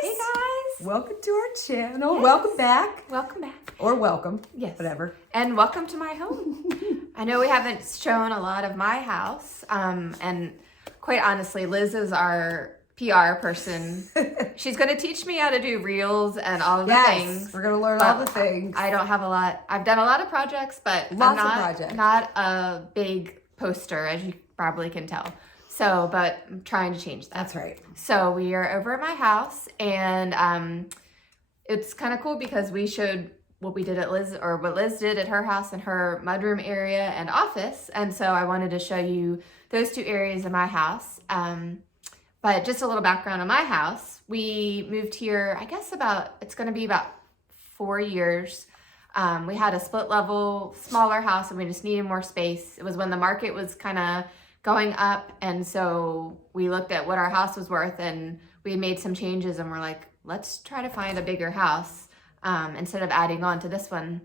Hey guys! Welcome to our channel. Yes. Welcome back. Welcome back. Or welcome. Yes. Whatever. And welcome to my home. I know we haven't shown a lot of my house. And quite honestly, Liz is our PR person. She's going to teach me how to do reels and all of the things. We're going to learn all the things. I don't have a lot. I've done a lot of projects, but Lots I'm of projects. not a big poster, as you probably can tell. So, but I'm trying to change that. That's right. So we are over at my house, and it's kind of cool because we showed what we did at Liz, or what Liz did at her house and her mudroom area and office. And so I wanted to show you those two areas of my house. But just a little background on my house. We moved here, I guess it's going to be about 4 years. We had a split level, smaller house, and we just needed more space. It was when the market was kind of going up, and so we looked at what our house was worth, and we had made some changes, and we're like, let's try to find a bigger house instead of adding on to this one.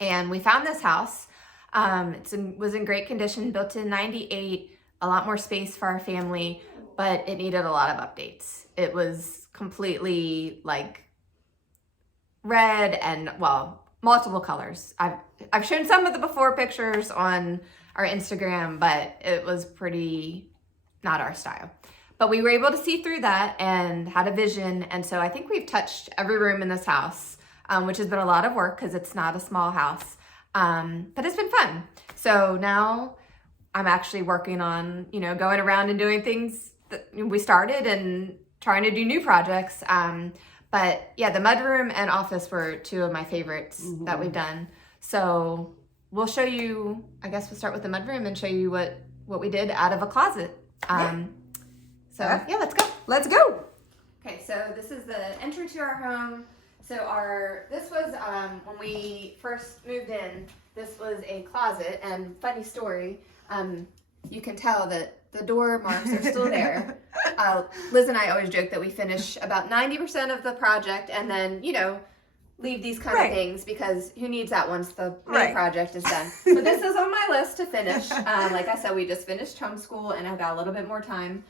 And we found this house. It was in great condition, built in '98, a lot more space for our family, but it needed a lot of updates. It was completely like red and, well, multiple colors. I've shown some of the before pictures on our Instagram, but it was pretty not our style. But we were able to see through that and had a vision. And so I think we've touched every room in this house, which has been a lot of work because it's not a small house. But it's been fun. So now I'm actually working on, going around and doing things that we started and trying to do new projects. But yeah, the mudroom and office were two of my favorites that we've done. So we'll show you, I guess we'll start with the mudroom and show you what we did out of a closet. So yeah, let's go. Let's go. Okay, so this is the entry to our home. So this was, when we first moved in, this was a closet, and funny story, you can tell that the door marks are still there. Liz and I always joke that we finish about 90% of the project and then, leave these kind of things because who needs that once the main project is done. But this is on my list to finish. Like I said, we just finished homeschool and I've got a little bit more time.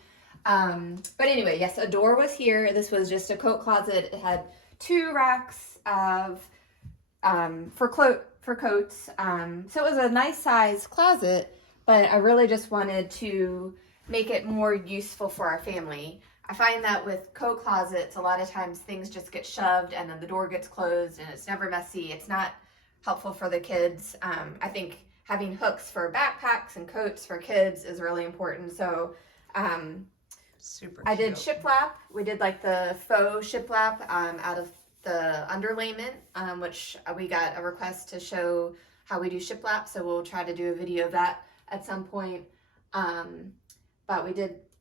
But anyway, yes, a door was here. This was just a coat closet. It had 2 racks of for coats. So it was a nice size closet, but I really just wanted to make it more useful for our family. I find that with coat closets, a lot of times things just get shoved and then the door gets closed and it's never messy. It's not helpful for the kids. I think having hooks for backpacks and coats for kids is really important. So Super I cute. did shiplap. We did like the faux shiplap out of the underlayment, which we got a request to show how we do shiplap. So we'll try to do a video of that at some point. But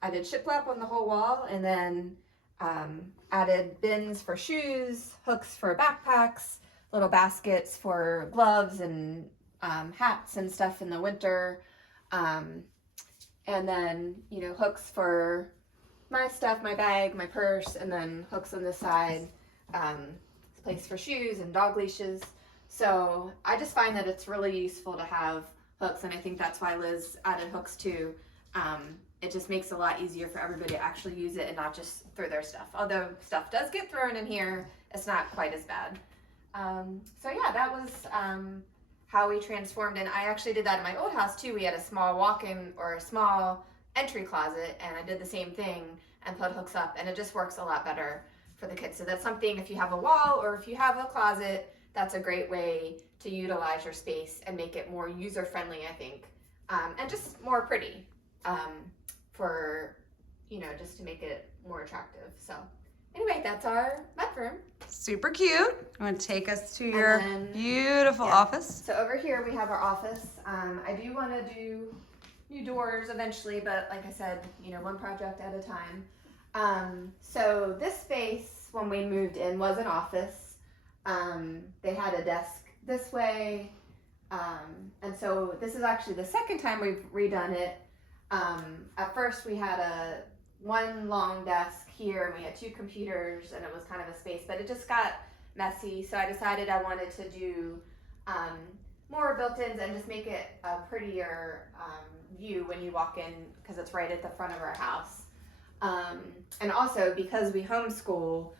I did shiplap on the whole wall, and then added bins for shoes, hooks for backpacks, little baskets for gloves and hats and stuff in the winter. And then, hooks for my stuff, my bag, my purse, and then hooks on this side, place for shoes and dog leashes. So I just find that it's really useful to have hooks, and I think that's why Liz added hooks too. It just makes it a lot easier for everybody to actually use it and not just throw their stuff. Although stuff does get thrown in here, it's not quite as bad. So yeah, that was how we transformed. And I actually did that in my old house too. We had a small walk-in or a small entry closet, and I did the same thing and put hooks up, and it just works a lot better for the kids. So that's something, if you have a wall or if you have a closet, that's a great way to utilize your space and make it more user-friendly, I think, and just more pretty. For, just to make it more attractive. So anyway, that's our bedroom. Super cute. You want to take us to your beautiful office? So over here we have our office. I do want to do new doors eventually, but like I said, one project at a time. So this space, when we moved in, was an office. They had a desk this way. And so this is actually the second time we've redone it. At first we had one long desk here and we had 2 computers and it was kind of a space, but it just got messy. So I decided I wanted to do more built-ins and just make it a prettier view when you walk in because it's right at the front of our house. And also because we homeschool,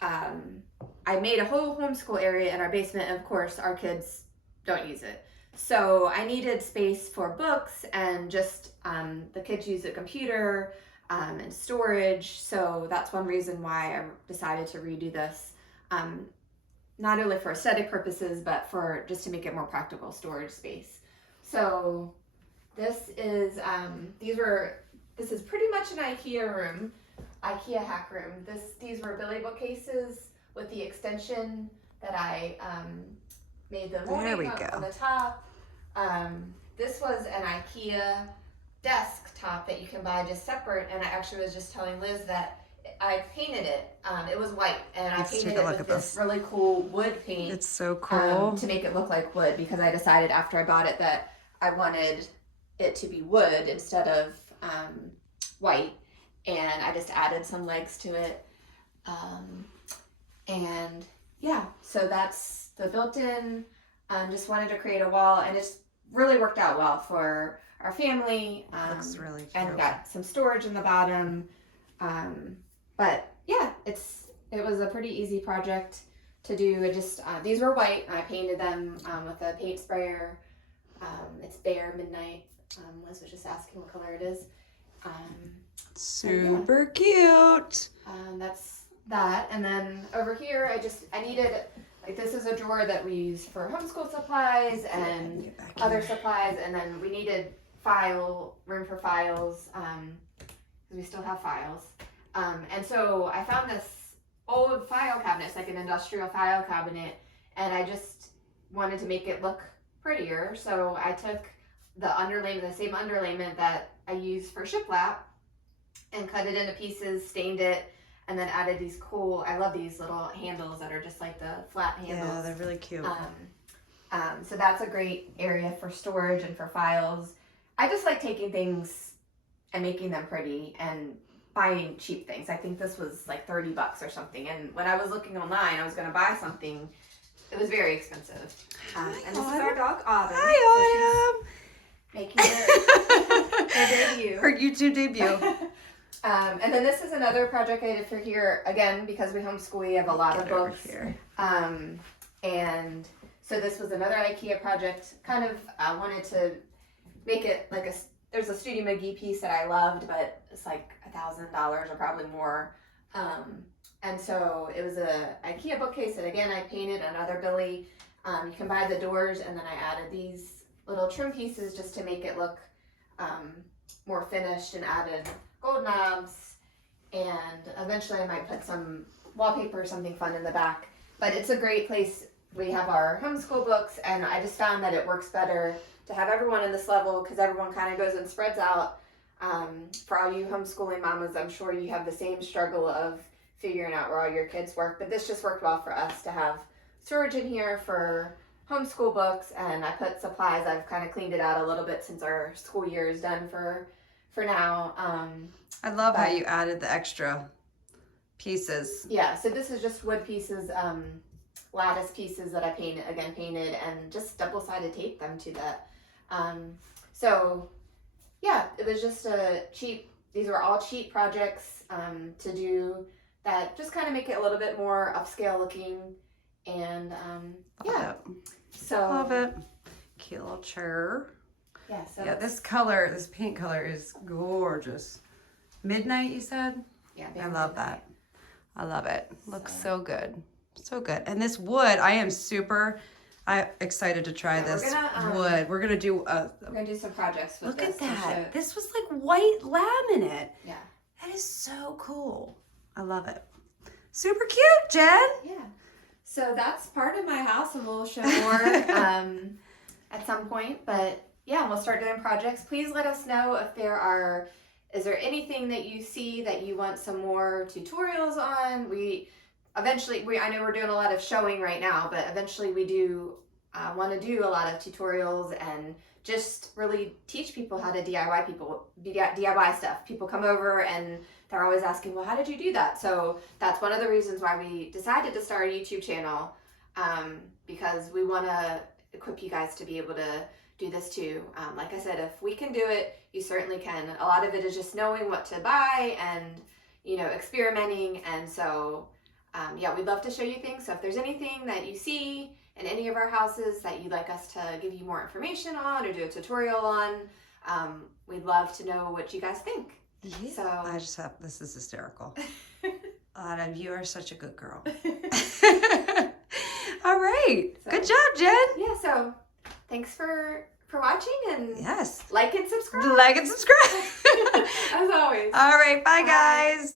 I made a whole homeschool area in our basement. And of course, our kids don't use it. So I needed space for books and just the kids use a computer and storage. So that's one reason why I decided to redo this. Not only for aesthetic purposes, but for just to make it more practical storage space. So this is this is pretty much an IKEA hack room. These were Billy bookcases with the extension that I made the molding on the top. This was an IKEA desktop that you can buy just separate, and I actually was just telling Liz that I painted it. It was white, and I painted it with this really cool wood paint. It's so cool. To make it look like wood, because I decided after I bought it that I wanted it to be wood instead of white, and I just added some legs to it. And yeah, so that's the built-in. Just wanted to create a wall, and it's really worked out well for our family. Looks really cute. And we got some storage in the bottom. But yeah, it was a pretty easy project to do. It just these were white, and I painted them with a paint sprayer. It's Bare Midnight. Liz was just asking what color it is. Super cute. That's that. And then over here, I needed, like, this is a drawer that we use for homeschool supplies and other supplies, and then we needed room for files, because we still have files. And so I found this old file cabinet. It's like an industrial file cabinet, and I just wanted to make it look prettier. So I took the same underlayment that I use for shiplap, and cut it into pieces, stained it, and then added these cool, I love these little handles that are just like the flat handles. Yeah, they're really cute. So that's a great area for storage and for files. I just like taking things and making them pretty and buying cheap things. I think this was like $30 or something. And when I was looking online, I was going to buy something. It was very expensive. And this is our dog, Autumn. Hi, Autumn. Making her debut. Her YouTube debut. And then this is another project I did for here. Again, because we homeschool, we have a lot of books. And so this was another IKEA project. Kind of wanted to make it like there's a Studio McGee piece that I loved, but it's like $1,000 or probably more. And so it was a IKEA bookcase that, again, I painted another Billy. You can buy the doors, and then I added these little trim pieces just to make it look more finished, and added gold knobs, and eventually I might put some wallpaper or something fun in the back. But it's a great place. We have our homeschool books, and I just found that it works better to have everyone in this level, because everyone kind of goes and spreads out. For all you homeschooling mamas, I'm sure you have the same struggle of figuring out where all your kids work, but this just worked well for us to have storage in here for homeschool books, and I put supplies. I've kind of cleaned it out a little bit since our school year is done for now. I love how you added the extra pieces. Yeah, so this is just wood pieces, lattice pieces that I painted, and just double-sided tape them to that. So yeah, it was just these were all cheap projects to do that just kind of make it a little bit more upscale looking. And yeah, so love it. Cute little chair. Yeah, so yeah, this paint color is gorgeous. Midnight, you said? Yeah, I love that. I love it. Looks so good. So good. And this wood, I am super excited to try this wood. We're gonna do some projects with look this. Look at that. This was like white laminate. Yeah. That is so cool. I love it. Super cute, Jen. Yeah. So that's part of my house, and we'll show more at some point. But yeah, we'll start doing projects. Please let us know if is there anything that you see that you want some more tutorials on? I know we're doing a lot of showing right now, but eventually we do want to do a lot of tutorials and just really teach people how to DIY stuff. People come over and they're always asking, well, how did you do that? So that's one of the reasons why we decided to start a YouTube channel, because we want to equip you guys to be able to do this too. Like I said, if we can do it, you certainly can. A lot of it is just knowing what to buy and, you know, experimenting. And so, yeah, we'd love to show you things. So if there's anything that you see in any of our houses that you'd like us to give you more information on or do a tutorial on, we'd love to know what you guys think. Yeah. So I just have, this is hysterical. You are such a good girl. All right. So, good job, Jen. Yeah, so thanks for watching, and Yes. like and subscribe. Like and subscribe. As always. All right. Bye, Bye. guys.